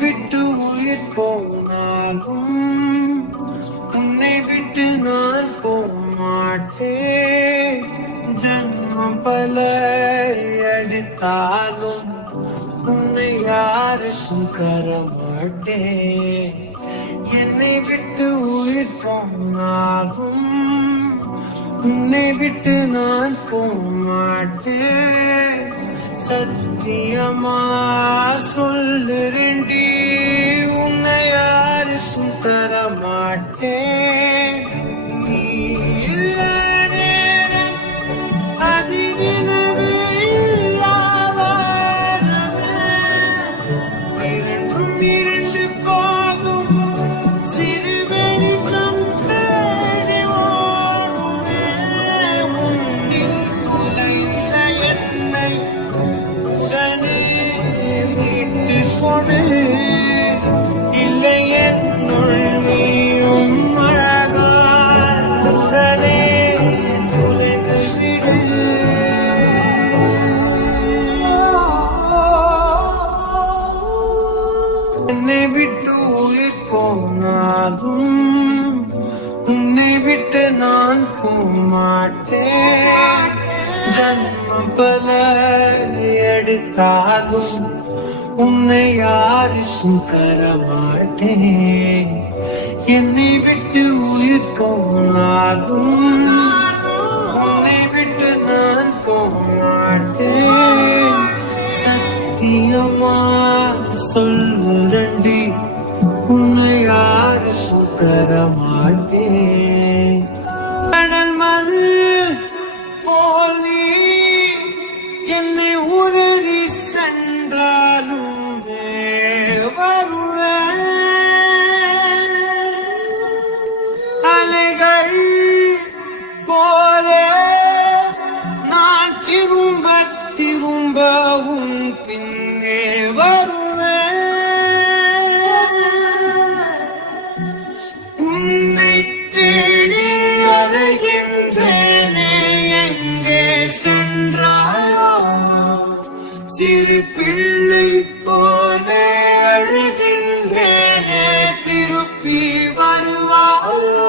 விட்டு உயிர் போனாலும் உன்னை விட்டு நான் போமாட்டேன். ஜன்மம் பல அடித்தாலும் உன்னை யாருக்கும் தரமாட்டேன். என்னை விட்டு உயிர் போனாலும் உன்னை விட்டு நான் போமாட்டேன். சத்தியமா சொல்லுறேன்டி, உன்னை யாருக்கும் தரமாட்டேன். நீ இல்ல நேரம் அதினமே இரண்டும் இரண்டு போகும் சிறு வெளிச்சம் தேடி ஓடுமே. முன்னில் துளைந்த என்னை உடனே மீட்டு கொடு, இல்லை என்னுள் நீயும் அழகாய் உடனே துளைந்து விடு. என்னை விட்டு உயிர் போனாலும் உன்னை விட்டு நான் போமாட்டேன். ஜன்மம் பல எடுத்தாலும் உன்னை யாருக்கும் தரமாட்டேன். என்னை விட்டு உயிர் போனாலும் உன்னை விட்டு நான் போமாட்டேன். சத்தியமா சொல்லுறண்டி, உன்னை யாருக்கும் தரமாட்டேன். கடல் மண் போல் நீ என்னை உதறி சென்றாலும் வருவேன். அலைகள் போல நான் திரும்ப திரும்ப உன் பின்னே வருவேன். உன்னை தேடி அலைகின்றேனே, எங்கே சென்றாயோ? சிறு பிள்ளை போல அழுகின்றேனே, திருப்பி வருவாயோ?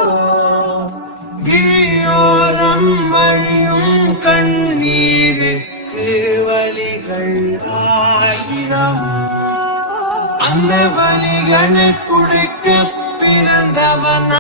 வீயோரம் வழியும் கண்ணீருக்கு வலிகள் ஆயிரம். அந்த வலிகளை துடைக்க பிறந்தவன்